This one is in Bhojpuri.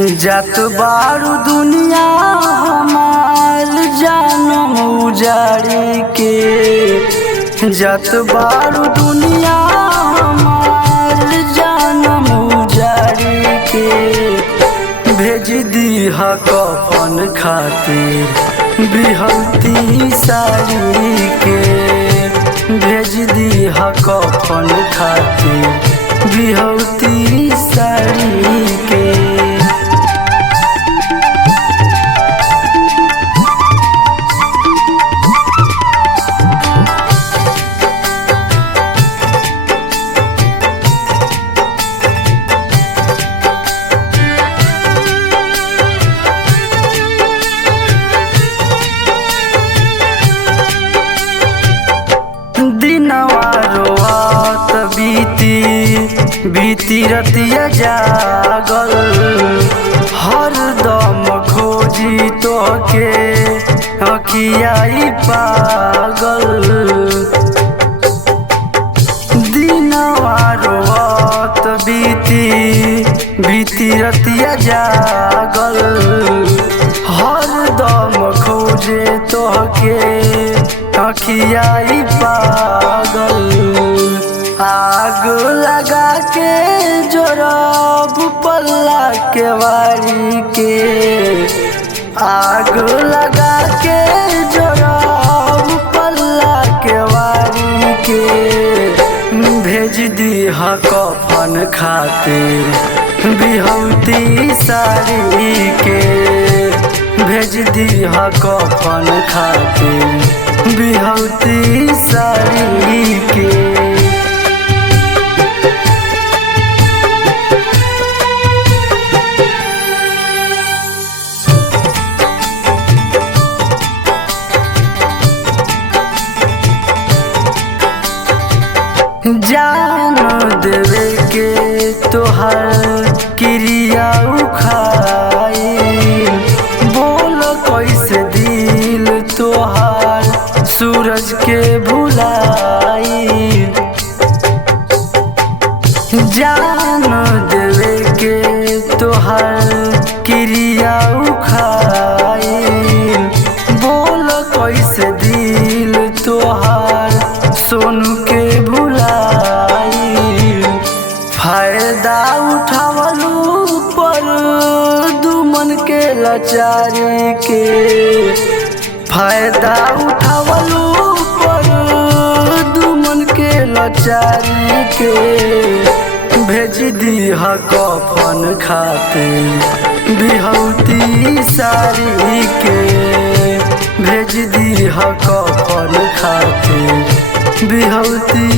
जात बारू दुनिया हमार जानम उजाड़ी के, जात बारू दुनिया हमार जानम उजाड़ी के। भेज दीहा कफन खातिर बिहौती साड़ी के, भेज दीहा कफन खातिर बिहौती साड़ी के। बीती रतिया जागल हरदम खोजी तोहके अखियाई पागल। दिनवा रोवत बीती रतिया जागल हरदम खोजे तोहके अखियाई पागल। आग लगा के जोरब पल्ला के वारी के, आग लगा के जोरब पल्ला के वारी के। भेज दीहा कफन खातिर बिहौती साड़ी के, भेज दीहा कफन खातिर बिहौती साड़ी के। जान देवे के तोहर क्रिया उखाई, बोल कैसे दिल तोहार सूरज के भुलाई। जान देवे के तोहर क्रिया उखाई, बोल कैसे दिल तोहार सोनू के फायदा उठावलू पर दुमन के लाचारी के, फायदा उठावलू पर दुमन के लाचारी के। भेज दीहा कफन खातिर बिहौती साड़ी के, भेज दीहा कफन खातिर बिहौती